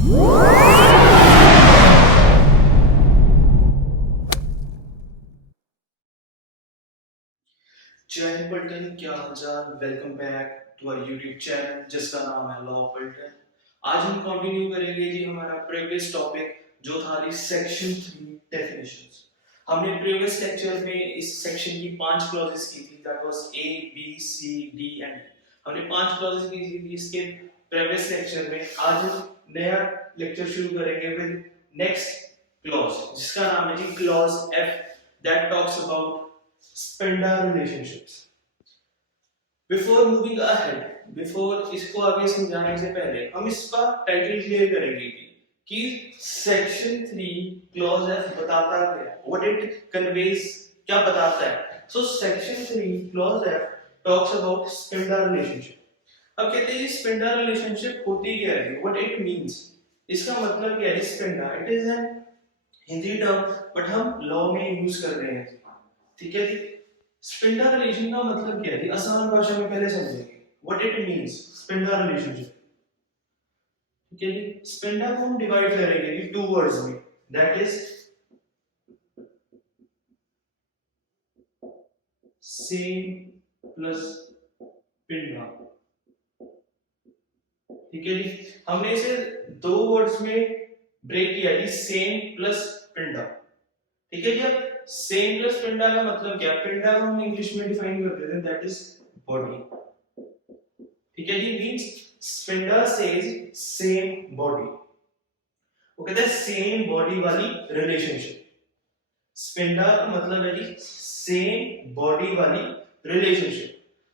जय हिंद पलटन, क्या हालचाल। Welcome back to our YouTube channel जिसका नाम है लॉ पलटन। आज हम कंटिन्यू करेंगे जी हमारा प्रीवियस टॉपिक जो था सेक्शन 3 डेफिनेशंस। हमने प्रीवियस लेक्चर में इस सेक्शन की 5 क्लॉजेस की थी, that was A B C D and E. हमने 5 क्लॉजेस की थी इसके प्रीवियस लेक्चर में। आज हम नया लेक्चर शुरू करेंगे विद नेक्स्ट क्लॉज जिसका नाम है जी clause F, that talks about sapinda relationships. Before moving ahead, before इसको आगे समझाने से पहले हम इसका टाइटल क्लियर करेंगे कि सेक्शन 3 क्लॉज एफ बताता क्या, व्हाट इट कन्वेज, क्या बताता है। So section 3 clause F talks about sapinda relationship. अब कहते हैं स्पेंडर रिलेशनशिप होती क्या है, व्हाट इट मींस, इसका मतलब क्या है। Sapinda it is an Hindi term but हम लॉ में यूज कर रहे हैं, ठीक है जी। स्पिंडर रिलेशन का मतलब क्या है, आसान भाषा में पहले समझेंगे व्हाट इट मींस स्पिंडर रिलेशनशिप, ठीक है जी। स्पिंडर को हम डिवाइड करेंगे कि टू वर्ड्स में, दैट इज सेम प्लस पिंडा, ठीक है जी। हमने इसे दो वर्ड्स में ब्रेक किया जी, सेम प्लस पिंडा, ठीक है जी। अब सेम प्लस पिंडा का मतलब क्या, पिंडा को हम इंग्लिश में डिफाइन कर देते हैं दैट इज बॉडी, ठीक है जी। मींस स्पिंडर सेज सेम बॉडी, वो कहते हैं सेम बॉडी वाली रिलेशनशिप। स्पिंडर का मतलब है जी सेम बॉडी वाली relationship.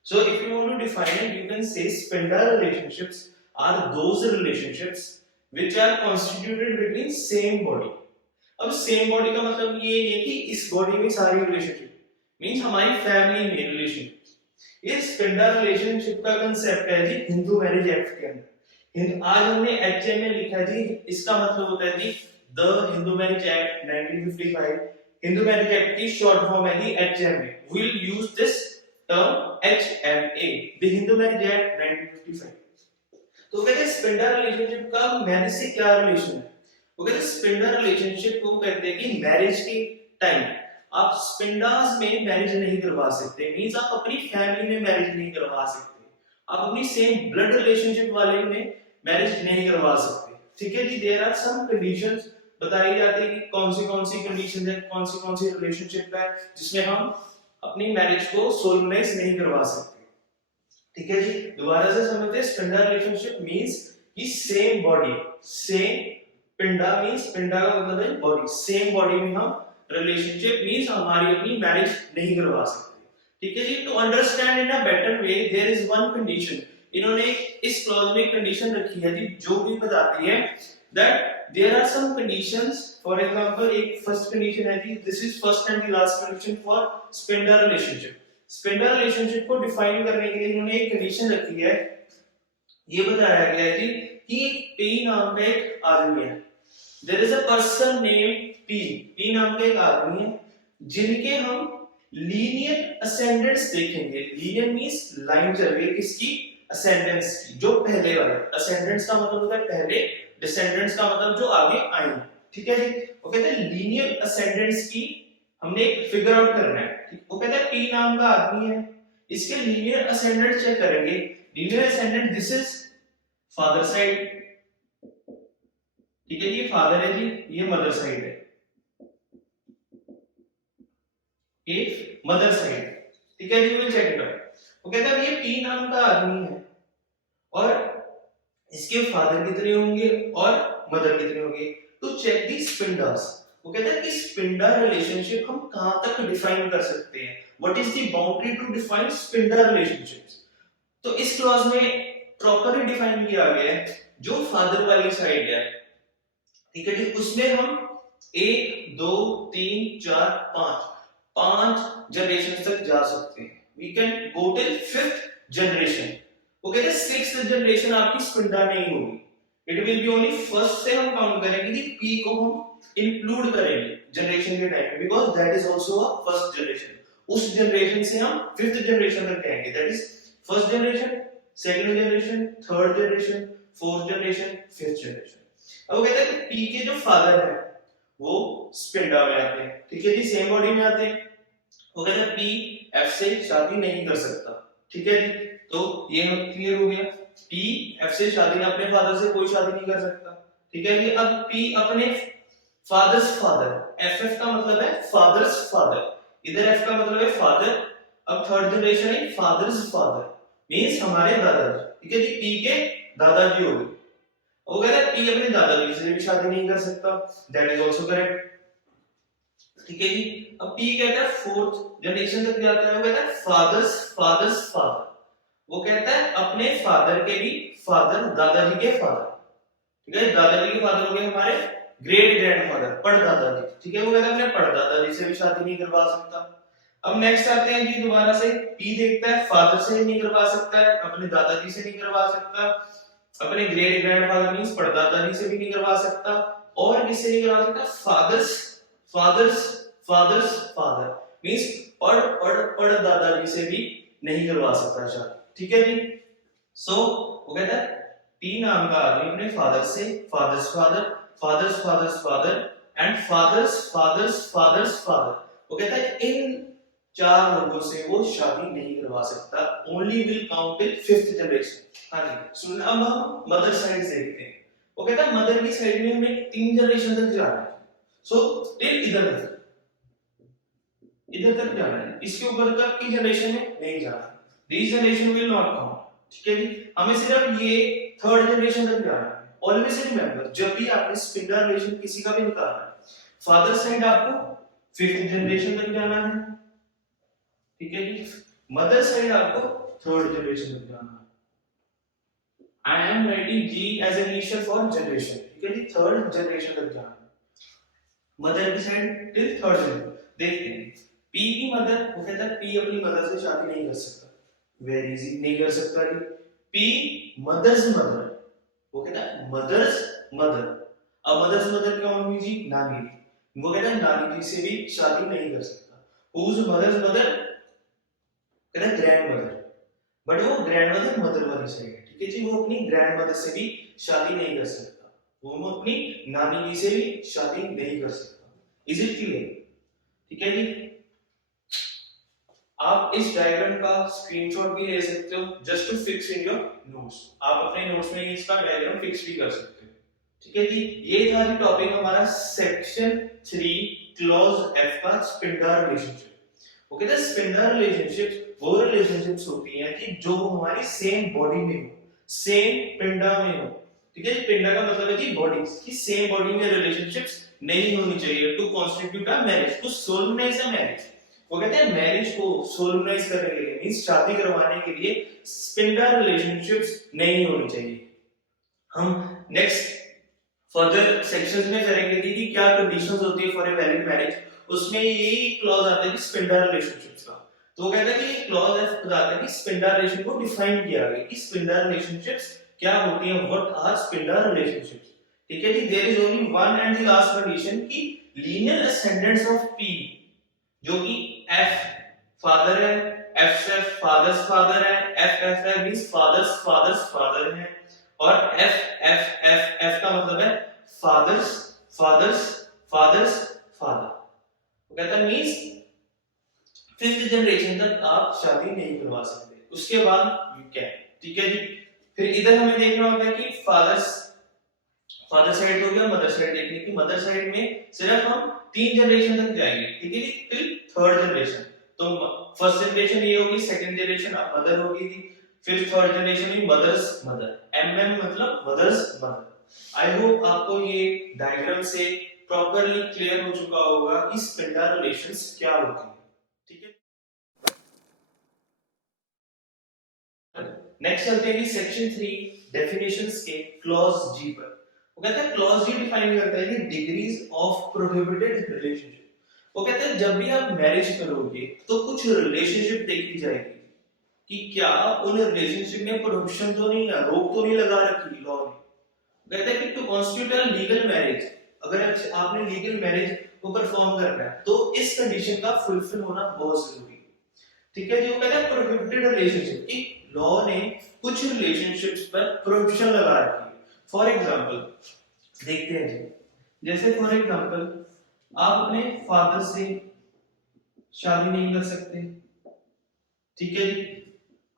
So if you want to define it, you can say spindle relationships are those relationships which are constituted between same body. अब same body का मतलब ये नहीं है कि इस बॉडी में सारी रिलेशनशिप, मींस हमारी फैमिली में रिलेशन। ये स्पिंडल रिलेशनशिप का कांसेप्ट है जी हिंदू मैरिज एक्ट के अंदर। आज हमने एचए में लिखा जी, इसका मतलब होता है जी the Hindu marriage act 1955। Hindu marriage act की शॉर्ट फॉर्म है जी HMA. We will use this term HMA, the Hindu marriage act 1955। तो कहते हैं स्पिंडल रिलेशनशिप का मैरिज से क्या रिलेशन है। वो कहते हैं स्पिंडल रिलेशनशिप को कहते हैं कि मैरिज के टाइम आप स्पिंडर्स में मैरिज नहीं करवा सकते, मींस आप अपनी फैमिली में मैरिज नहीं करवा सकते, आप अपनी सेम ब्लड रिलेशनशिप वाले में मैरिज नहीं करवा सकते, ठीक है जी। देयर आर सम कंडीशंस बताई जाती है कि कौन सी कंडीशंस है, कौन सी रिलेशनशिप है जिसमें हम अपनी मैरिज को सोलमनाइज नहीं करवा सकते, ठीक है जी। दोबारा से समझते हैं, स्पिंडल रिलेशनशिप मींस कि सेम बॉडी, सेम पिंडा मींस पिंडा का मतलब है बॉडी, सेम बॉडी में हम रिलेशनशिप मींस हमारी अपनी मैरिज नहीं करवा सकते, ठीक है जी। To understand in a better way there is one condition, इन्होंने इस क्लॉज में कंडीशन रखी है जी जो भी बताती है that there are some conditions. For example एक फर्स्ट कंडीशन है जी, this is first and the last condition for sapinda relationship. Sapinda relationship को डिफाइन करने के लिए इन्होंने एक कंडीशन रखी है, ये बताया गया है जी कि पी नाम का एक आदमी है, there is a person name P, P नाम का एक आदमी है जिनके हम लीनियर असेंडेंट्स देखेंगे। लीनियर मींस लाइन चल रही है किसकी, असेंडेंट्स की, जो पहले वाले। असेंडेंट्स का मतलब होता है पहले, डिसेंडेंट्स का मतलब जो आगे आए, ठीक है जी। वो कहते हैं लीनियर असेंडेंट्स की हमने एक फिगर आउट करना है। वो कहते हैं पी नाम का आदमी है, इसके लीनियर असेंडेंट चेक करेंगे। Linear ascendant this is father side, ठीक है, ये फादर है जी, ये मदर साइड है, ये मदर साइड, ठीक है जी। Will check it out. वो कहता है ये पी नाम का आदमी है और इसके फादर कितने होंगे और मदर कितने होंगे, टू चेक दी स्पिंडर्स। वो कहता है कि स्पिंडर रिलेशनशिप हम कहां तक डिफाइन कर सकते हैं, what is the boundary to define sapinda relationships. तो इस क्लॉज में प्रॉपरली डिफाइन किया गया है जो फादर वाली साइड है, ठीक है जी, उसमें हम 1 2 3 4 5 जनरेशन तक जा सकते हैं। We can go till 5th generation. वो कहते हैं 6th जनरेशन आपकी स्पिंडा नहीं होगी, it will be only first से हम काउंट करेंगे कि पी को हम इंक्लूड करेंगे जनरेशन के टाइम में, because that is also a first generation. उस जनरेशन से हम 5th जनरेशन तक कहेंगे, that is first generation, second generation, third generation, fourth generation, fifth generation. अब वो कहता है कि पी के जो फादर है वो स्पिंडा में आते हैं, ठीक है जी, सेम बॉडी में आते हैं। वो कहता है पी एफ से शादी नहीं कर सकता, ठीक है जी। तो ये हम क्लियर हो गया, पी एफ से शादी, अपने फादर से कोई शादी नहीं कर सकता, ठीक है जी। अब पी अपने फादर्स फादर, एफ एफ का मतलब है फादर्स फादर, इधर एफ का मतलब है फादर, अब थर्ड जनरेशन है फादर्स फादर मींस हमारे दादाजी, ठीक है जी, पी के दादाजी हो गए। वो कह रहा है पी अपने दादाजी से भी शादी नहीं कर सकता, दैट इज आल्सो करेक्ट, ठीक है जी। अब पी कहता है फोर्थ जनरेशन तक जाता है, वो कहता है फादर्स फादर्स फादर, वो कहता है अपने फादर के भी फादर, दादाजी के फादर, ठीक है, दादाजी के फादर हो गए हमारे ग्रेट ग्रैंडफादर, परदादाजी, ठीक है। वो कहता है अपने परदादाजी से भी शादी नहीं करवा सकता। अब नेक्स्ट आते हैं जी दोबारा से, पी देखता है फादर से नहीं करवा सकता है, अपने दादाजी से नहीं करवा सकता, अपने ग्रेट ग्रैंडफादर मींस परदादाजी से भी नहीं करवा सकता, और किससे नहीं करवा सकता, father's father's father's father means पड़ दादाजी से भी नहीं करवा सकता शादी, ठीक है जी। सो वो कहता है पी नाम का आदमी अपने फादर से father's father, father's father's father and father's father's father's father, वो कहता है इन चार लोगों से वो शादी नहीं करवा सकता, only will count till fifth generation. हाँ जी सुन, अब हम मदर साइड से देखते हैं। वो कहता है मदर की साइड में हमें 3 जनरेशन तक जाना है, सो टिल इधर तक, इधर तक जाना है, इसके ऊपर तक की जनरेशन में नहीं जाना, this generation will not count, ठीक है जी। हमें सिर्फ ये थर्ड जनरेशन तक जाना है। ऑलवेज रिमेंबर जब भी आपने स्पिंडल रिलेशन किसी का भी निकालना है, फादर साइड आपको फिफ्थ जनरेशन तक जाना है, ठीक है जी, मदर साइड आपको थर्ड जनरेशन तक जाना है। I am writing G as an initial for generation, ठीक है जी, थर्ड जनरेशन तक जाना है, मदर की साइड टिल थर्ड जनरेशन। देखते हैं पी की मदर, वो कहता है पी अपनी मदर से शादी नहीं कर सकता, वेरी इजी, नहीं कर सकता जी। पी मदर्स मदर, वो कहता है मदर्स मदर, अब मदर्स मदर कौन हुई जी, नानी, वो कहता है नानी जी से भी शादी नहीं कर सकता, हुज मदर्स मदर, कहता है ग्रैंड मदर, बट वो ग्रैंड मदर मदर वाली साइड है, ठीक है जी, वो अपनी ग्रैंड मदर से भी शादी नहीं कर सकता, वो अपनी नानी जी से भी शादी नहीं कर सकता। इज इट क्लियर, ठीक है जी। आप इस डायग्राम का स्क्रीनशॉट भी ले सकते हो just to fix in your notes, आप अपने नोट्स में इसका डायग्राम फिक्स भी कर सकते हो, ठीक है जी। ये था जी टॉपिक हमारा सेक्शन 3 क्लॉज एफ का spindle relationship. Okay, the spindle relationship वो रिलेशनशिप्स होती हैं कि जो हमारी सेम बॉडी में हो, सेम पिंडा में हो, ठीक है जी। पिंडा का मतलब है जी बॉडी, की सेम बॉडी में रिलेशनशिप्स नहीं होनी चाहिए to constitute a marriage, to solemnize a marriage. वो कहते हैं मैरिज को सोलमनाइज करने के लिए मींस शादी करवाने के लिए स्पिंडल रिलेशनशिप्स नहीं होनी चाहिए। हम नेक्स्ट फर्दर सेक्शंस में करेंगे कि क्या कंडीशंस होती है फॉर ए वैलिड मैरिज, उसमें यही क्लॉज आता है कि स्पिंडल रिलेशनशिप्स का। तो वो कहता है कि क्लॉज एफ बताता है कि स्पिंडल रिलेशन को डिफाइन किया गया कि स्पिंडल रिलेशनशिप्स क्या होती हैं, व्हाट आर स्पिंडल रिलेशनशिप्स, ठीक है जी। There is only one and the last condition की लीनियर असेंडेंस ऑफ पी, जो कि एफ फादर है, एफ से फादर्स फादर है, एफ एफ है मींस फादर्स फादर्स फादर है, और एफ एफ एफ एफ का मतलब है फादर्स फादर्स फादर्स फादर। वो कहता है मींस फिफ्थ जनरेशन तक आप शादी नहीं करवा सकते, उसके बाद यू कैन, ठीक है जी। फिर इधर हमें देखना होता है कि फादर साइड हो गया, मदर साइड देखने की, मदर साइड में सिर्फ हम 3 जनरेशन तक जाएंगे, ठीक है जी, टिल थर्ड जनरेशन। तो फर्स्ट जनरेशन ये होगी, सेकंड जनरेशन अब मदर होगी जी, फिर थर्ड जनरेशन ही मदर्स मदर, एमएम मतलब मदर्स मदर। आई होप आपको ये डायग्राम से प्रॉपर्ली क्लियर हो चुका होगा कि स्पिंडल रिलेशंस क्या होती है, ठीक है। नेक्स्ट चलते हैं कि सेक्शन 3 डेफिनेशंस के क्लॉज जी पर। वो कहता है क्लॉज जी डिफाइन करता है कि डिग्रीज ऑफ प्रोहिबिटेड रिलेशनशिप। वो कहता है जब भी आप मैरिज करोगे तो कुछ रिलेशनशिप देखी जाएगी कि क्या उन रिलेशनशिप में प्रोहिबिशन तो नहीं है, रोक तो नहीं लगा रखी लॉ ने। कहता है कि to constitute a legal marriage, अगर आपने लीगल मैरिज को परफॉर्म करना है तो इस कंडीशन का फुलफिल होना बहुत जरूरी है, ठीक है जी। वो कहता है प्रोहिबिटेड रिलेशनशिप की लॉ ने कुछ रिलेशनशिप्स पर प्रोहिबिशन लगा रखी है। फॉर एग्जांपल देखते हैं जी। जैसे फॉर एग्जांपल आप अपने फादर से शादी नहीं कर सकते, ठीक है जी।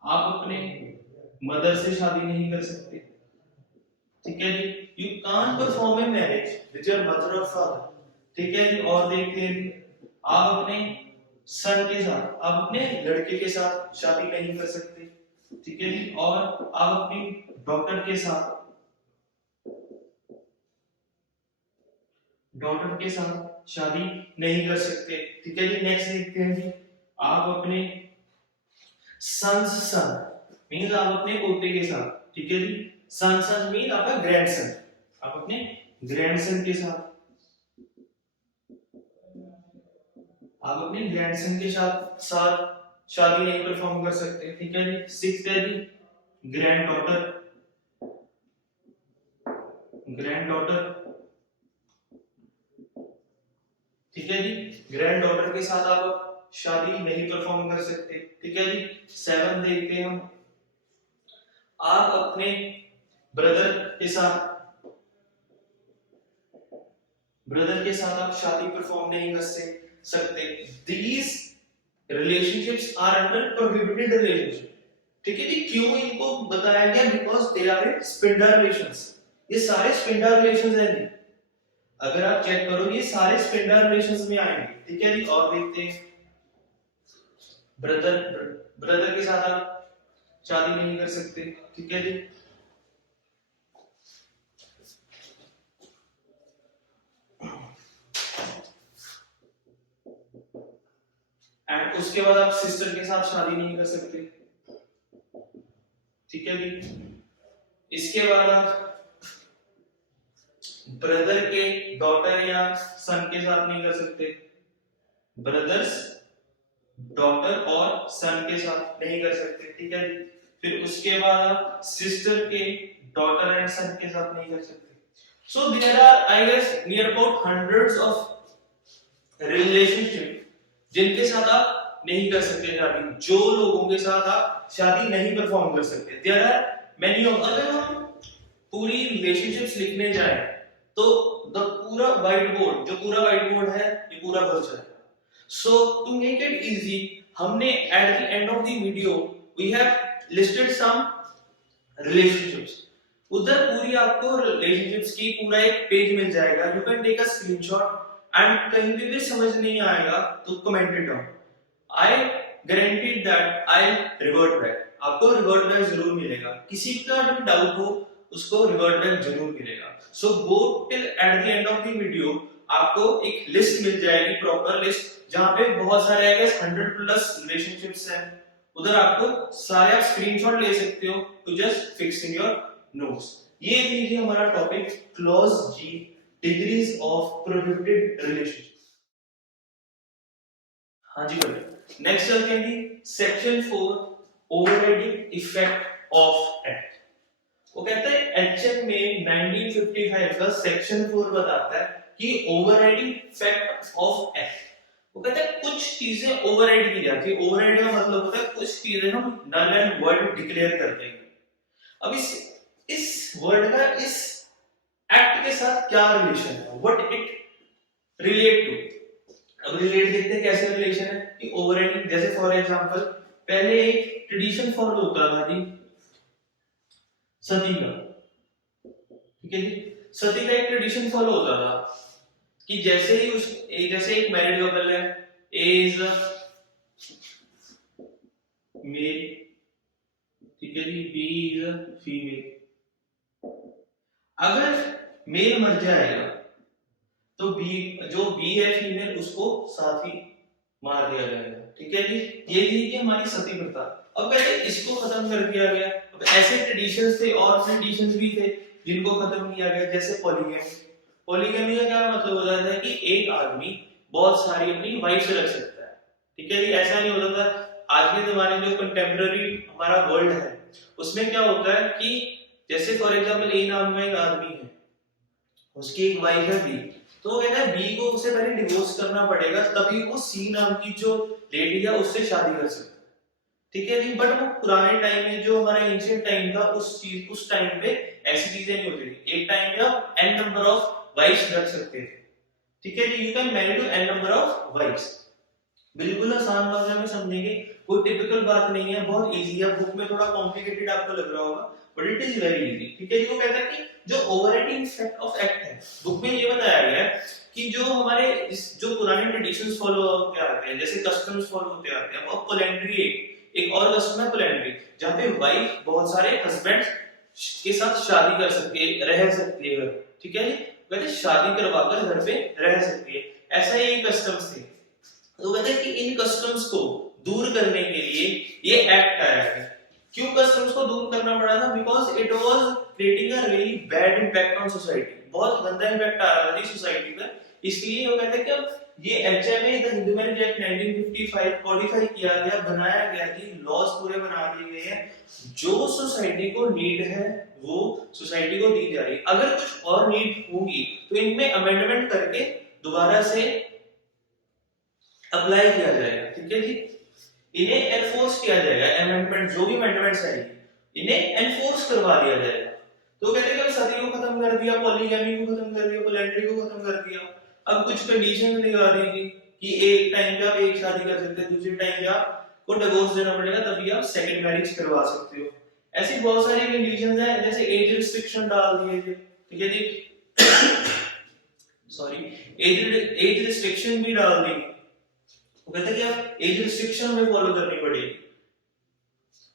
आप अपने मदर से शादी नहीं कर सकते, ठीक है जी। You can't perform a marriage with your mother और फादर, ठीक है जी। और देखते हैं जी, आप अपने सन के साथ, आप अपने लड़के के साथ शादी नहीं कर सकते, ठीक है जी। और आप अपनी डॉटर के साथ शादी नहीं कर सकते, ठीक है जी। नेक्स्ट देखते हैं जी, आप अपने सन मींस आप अपने पोते के साथ, ठीक है जी। सन मीन आपका ग्रैंडसन, आप अपने ग्रैंडसन के साथ, आप अपने ग्रैंडसन के साथ साथ शादी नहीं परफॉर्म कर सकते, ठीक है जी। सिक्स्थ है जी, ग्रैंड डॉटर, ठीक है जी। ग्रैंड डॉटर के साथ आप शादी नहीं परफॉर्म कर सकते, ठीक है जी। सेवन देखते हैं हम, आप अपने ब्रदर के साथ आप शादी परफॉर्म नहीं कर सकते। These relationships are under prohibited relationship, ठीक है जी। क्यों इनको बताया गया? Because they are in sapinda relations, ये सारे स्पिंडल रिलेशंस हैं जी। अगर आप चेक करो ये सारे स्पिंडल रिलेशंस में आएंगे, ठीक है जी। और देखते हैं ब्रदर के साथ आप शादी नहीं कर सकते, ठीक है जी। एंड उसके बाद आप सिस्टर के साथ शादी नहीं कर सकते, ठीक है जी। इसके बाद आप ब्रदर के डॉटर या सन के साथ नहीं कर सकते, ब्रदर्स डॉटर और सन के साथ नहीं कर सकते, ठीक है जी। फिर उसके बाद आप सिस्टर के डॉटर एंड सन के साथ नहीं कर सकते। So there are I guess near about hundreds of relationship जिनके साथ आप नहीं कर सकते शादी, जो लोगों के साथ आप शादी नहीं परफॉर्म कर सकते। देयर आर मेनी ऑफ, अगर हम पूरी रिलेशनशिप्स लिखने जाएं तो द पूरा व्हाइट बोर्ड, जो पूरा व्हाइट बोर्ड है ये पूरा भर जाएगा। So to make it easy, हमने at the end of the video we have listed some relationships. उधर पूरी आपको रिलेशनशिप्स की पूरा एक पेज मिल जाएगा, you can take a screenshot and कहीं भी समझ नहीं आएगा तो comment it down. I guaranteed that I revert back, आपको रिवर्ट बैक जरूर मिलेगा। किसी का भी डाउट हो उसको रिवर्ट बैक जरूर मिलेगा। So go till at the end of the video, आपको एक लिस्ट मिल जाएगी, प्रॉपर लिस्ट, जहां पे बहुत सारे आई गेस 100 प्लस रिलेशनशिप्स हैं। उधर आपको सारे आप स्क्रीनशॉट ले सकते हो to just fix in your notes. ये लीजिए हमारा topic clause G, degrees of prohibited relationship. हाँ जी बेटा, नेक्स्ट चलते हैं जी section 4, overriding effect of act. वो कहता है एचएम में 1955 का सेक्शन 4 बताता है कि ओवरराइडिंग इफेक्ट ऑफ एक्ट। वो कहता है कुछ चीजें ओवरराइड की जाती है। ओवरराइड का मतलब होता है कुछ चीजें हम नल एंड वॉइड डिक्लेयर कर देंगे। अब इस वर्ड का इस एक्ट के साथ क्या रिलेशन है, व्हाट इट रिलेट टू। अब रिलेट देखते हैं कैसे रिलेशन है कि ओवरराइडिंग, जैसे फॉर एग्जांपल पहले एक ट्रेडिशन फॉलो होता था जी सती का, ठीक है जी। सती का एक ट्रेडिशन फॉलो होता था कि जैसे ही जैसे एक मैरिड कपल है, ए इज मेल, ठीक है जी, बी इज फीमेल। अगर मेल मर जाएगा तो बी है फीमेल, उसको साथ ही मार दिया जाएगा, ठीक है जी। ये थी कि हमारी सती प्रथा। अब पहले इसको खत्म कर दिया गया। अब ऐसे ट्रेडिशंस थे और ट्रेडिशंस भी थे जिनको खत्म किया गया, जैसे पॉलीगैमी। पॉलीगैमी का क्या मतलब होता है कि एक आदमी बहुत सारी अपनी वाइफ रख सकता है, ठीक है जी। ऐसा नहीं होता था। आज के जमाने में जो कंटेम्पररी हमारा वर्ल्ड है उसमें क्या होता है कि जैसे फॉर एग्जांपल ए नाम का एक आदमी है, उसकी एक वाइफ है बी, तो वो कहता है बी को उससे पहले डिवोर्स करना पड़ेगा तभी वो सी नाम की जो लेडी है उससे शादी कर सकता है। ठीक है जी। बट वो पुराने टाइम में जो हमारा एंशिएंट टाइम था उस टाइम पे ऐसी चीजें नहीं होती थी। एक टाइम पे आप n नंबर ऑफ वाइफ्स रख सकते थे, ठीक है जी। You can marry to n number of wifes. बिल्कुल आसान भाषा में समझेंगे, कोई टिपिकल बात नहीं है, बहुत इजी है। बुक में थोड़ा कॉम्प्लिकेटेड आपको लग रहा होगा but it is very easy, ठीक है जी। वो कहता है कि जो ओवरराइडिंग इफेक्ट ऑफ एक्ट है, बुक में ये बताया गया है कि जो हमारे जो पुराने ट्रेडिशंस फॉलो होते आते हैं, जैसे कस्टम्स फॉलो होते आते हैं, वो पोलेंड्री एक और कस्टम है पोलेंड्री, जहाँ पे वाइफ बहुत सारे हस्बैंड के साथ शादी कर सकती है, रह सकती है, ठीक है जी। वैसे शादी करवाकर घर पे रह सकती है, ऐसा ही कस्टम्स थे। तो कहते हैं कि इन कस्टम्स को दूर करने के लिए ये एक्ट आया है। क्यों कस्टम्स को दूर करना पड़ा था? Because it was creating a really bad impact on society, बहुत गंदा इंपैक्ट आ रहा था सोसाइटी पर। इसलिए वो कहते हैं कि अब ये HMA the Hindu marriage act 1955 कॉडिफाई किया गया, बनाया गया कि लॉज पूरे बना दिए गए हैं, जो सोसाइटी को नीड है वो सोसाइटी को दी जा रही है। अगर कुछ और नीड होगी तो इनमें अमेंडमेंट करके दोबारा से अप्लाई किया जाएगा, ठीक है जी। इन्हें एनफोर्स किया जाएगा, अमेंडमेंट जो भी अमेंडमेंट्स आएगी इन्हें एनफोर्स करवा दिया जाएगा। तो कहते हैं कि सती को खत्म कर दिया, पॉलीगैमी को खत्म कर दिया, पोलेंड्री को खत्म कर दिया। अब कुछ कंडीशन लगा देंगे कि एक टाइम पे आप एक शादी कर सकते हैं, दूसरे टाइम पे आपको डिवोर्स देना पड़ेगा, तभी आप सेकंड मैरिज करवा सकते हो। ऐसी बहुत सारी कंडीशंस हैं, जैसे एज रिस्ट्रिक्शन डाल दिए थे, ठीक है जी। सॉरी, एज रिस्ट्रिक्शन भी डाल दी। वो कहता है कि आप एज रिस्ट्रिक्शन हमें फॉलो करनी पड़ेगी।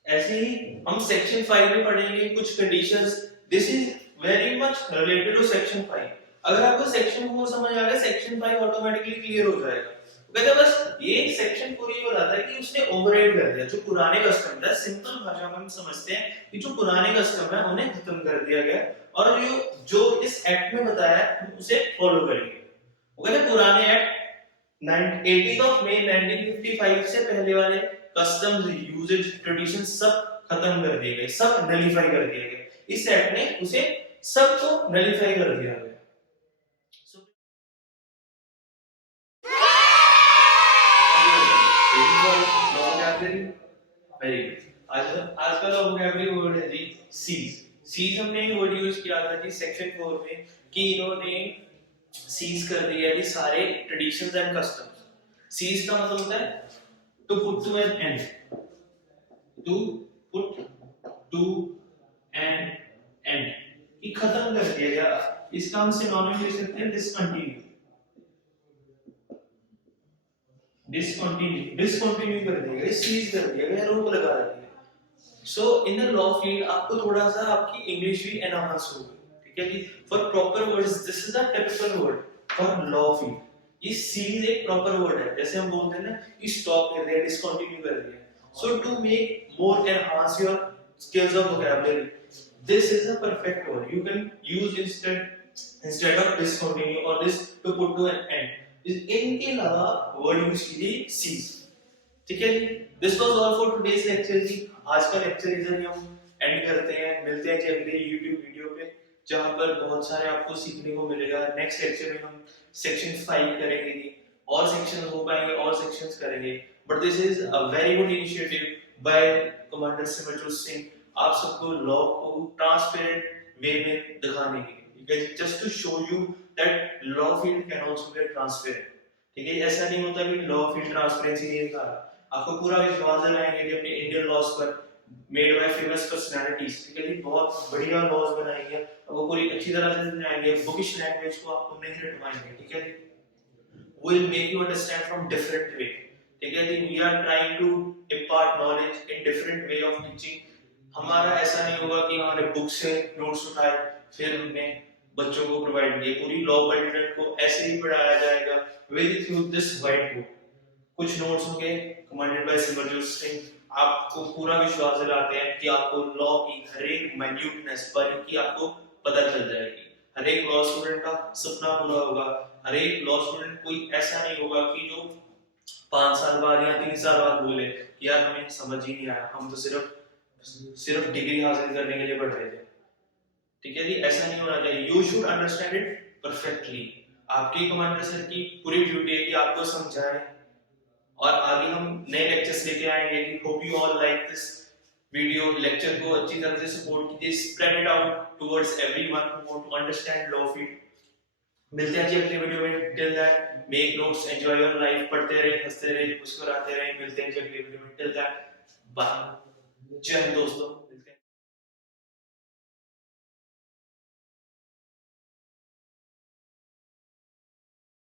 ऐसे ही हम सेक्शन 5 में पढ़ेंगे कुछ conditions. This is very much related to section 5। अगर आपको सेक्शन 4 समझ आ गया, सेक्शन 5 ऑटोमेटिकली क्लियर हो जाएगा। वो कहता है बस ये सेक्शन पूरी ये बताता है कि उसने ओवरराइड कर दिया जो पुराने कस्टम था। सिंपल भाषा में हम समझते हैं कि जो पुराने कस्टम है उन्हें खत्म कर दिया गया और जो इस एक्ट में बताया है उसे फॉलो करेंगे। वो कहते हैं पुराने एक्ट 18 ऑफ मई 1955 से पहले वाले कस्टम्स, यूजेज, ट्रेडिशन सब खत्म कर दिए गए, सब नलीफाई कर दिए गए। इस एक्ट ने उसे सबको नलीफाई कर दिया गया। आज का वोकैबुलरी वर्ड है जी सीज। सीज हमने वर्ड यूज किया था जी सेक्शन 4 में कि इन्होंने सीज कर दिया जी सारे ट्रेडिशंस एंड कस्टम्स। सीज का मतलब होता है to put to an end, to put to an end, कि खत्म कर दिया गया। इसका हम सिनोनिम ले सकते हैं डिसकंटिन्यू, डिसकंटिन्यू, डिसकंटिन्यू कर दिया गया, सीज कर दिया गया, रोक लगा दी गई। सो इन द लॉ फील्ड आपको थोड़ा सा आपकी इंग्लिश भी एनहांस होगी, ठीक है जी। For proper words this is the typical word for law field. ये सीज एक प्रॉपर वर्ड है, जैसे हम बोलते हैं ना कि स्टॉप कर दिया, डिसकंटिन्यू कर दिया। So to make more enhance your skills of vocabulary, this is a perfect word you can use instead of discontinue or this to put to an end। इनके अलावा वर्ड यूज कीजिए ceases, ठीक है जी। This was all for today's lecture जी। आज का lecture इधर ही हम एंड करते हैं। मिलते हैं जी अगले YouTube वीडियो पे जहां पर बहुत सारे आपको सीखने को मिलेगा। नेक्स्ट लेक्चर में हम सेक्शन 5 करेंगे जी, और सेक्शंस हो पाएंगे और सेक्शंस करेंगे। But this is a very good initiative by commander Simarjot Singh, आप सबको लॉ को ट्रांसपेरेंट वे में दिखाने के लिए, just to show you that law field can also be transparent, ठीक है। ऐसा नहीं होता कि लॉ फील्ड ट्रांसपेरेंसी नहीं दिखा रहा। आपको पूरा विश्वास दिलाएंगे कि अपने इंडियन लॉज पर मेड बाय फेमस पर्सनालिटीज, ठीक है जी। बहुत बढ़िया लॉज बनाएंगे, वो पूरी अच्छी तरह से समझाएंगे, बुकिश लैंग्वेज को आपको नहीं रटवाएंगे, ठीक है जी। will make you understand from different way, ठीक है जी। we are trying to impart knowledge in different way of teaching। हमारा ऐसा नहीं होगा कि हमने बुक से नोट्स उठाए फिर हमने बच्चों को प्रोवाइड किए। पूरी लॉ वर्ल्ड को ऐसे ही पढ़ाया जाएगा with through this white book. कुछ नोट्स होंगे कमांडेड बाय सिमरजोत सिंह, आपको पूरा विश्वास दिलाते हैं कि आपको लॉ की हर एक माइन्यूटनेस बारीकी आपको पता चल जाएगी। हर एक लॉ स्टूडेंट का सपना पूरा होगा। हर एक लॉ स्टूडेंट कोई ऐसा नहीं होगा कि जो 5 साल बाद या 3 साल बाद बोले कि यार हमें समझ ही नहीं आया, हम तो सिर्फ डिग्री हासिल करने के लिए पढ़ रहे थे, ठीक है जी। ऐसा नहीं होना चाहिए। You should understand it perfectly. आपकी कमांडर सर की पूरी ड्यूटी है कि आपको समझाएं और आगे हम नए लेक्चर्स लेके आएंगे कि hope you all like this video lecture को अच्छी तरह से सपोर्ट कीजिए, spread it out towards everyone who want to understand law of it. मिलते हैं जी अगले वीडियो में, till that make notes, enjoy your life, पढ़ते रहे, हंसते रहे, मुस्कुराते रहे। मिलते हैं जी अगले वीडियो में, टिल दैट बाय, जय हिंद दोस्तों।